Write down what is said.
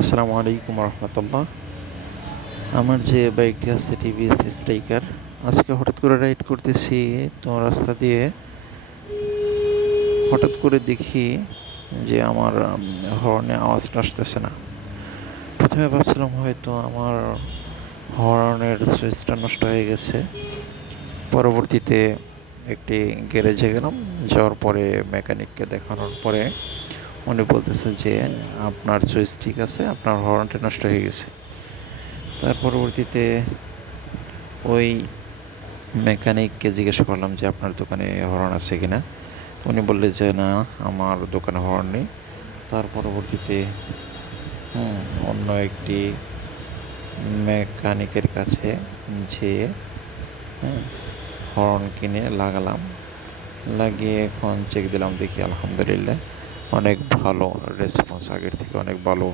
আসসালামু আলাইকুম রহমতুল্লাহ। আমার যে বাইকটি আছে টিভিএস স্ট্রাইকার আজকে হঠাৎ করে রাইড করতেছি, তো রাস্তা দিয়ে হঠাৎ করে দেখি যে আমার হর্নে আওয়াজটা আসতেছে না। প্রথমে ভাবছিলাম হয়তো আমার হর্নের সুইচটা নষ্ট হয়ে গেছে। পরবর্তীতে একটি গ্যারেজে গেলাম, যাওয়ার পরে মেকানিককে দেখানোর পরে উনি বলতেছে যে আপনার চয়েস ঠিক আছে আপনার হর্নটা নষ্ট হয়ে গেছে। তার পরবর্তীতে ওই মেকানিককে জিজ্ঞেস করলাম যে আপনার দোকানে হর্ন আছে কি না উনি বললেন যে না আমার দোকানে হর্ন নেই। তার পরবর্তীতে অন্য একটি মেকানিকের কাছে হুম, হর্ন কিনে লাগালাম। লাগিয়ে এখন চেক দিলাম দেখি আলহামদুলিল্লাহ। অনেক ভালো রেসপন্স আগের থেকে অনেক ভালো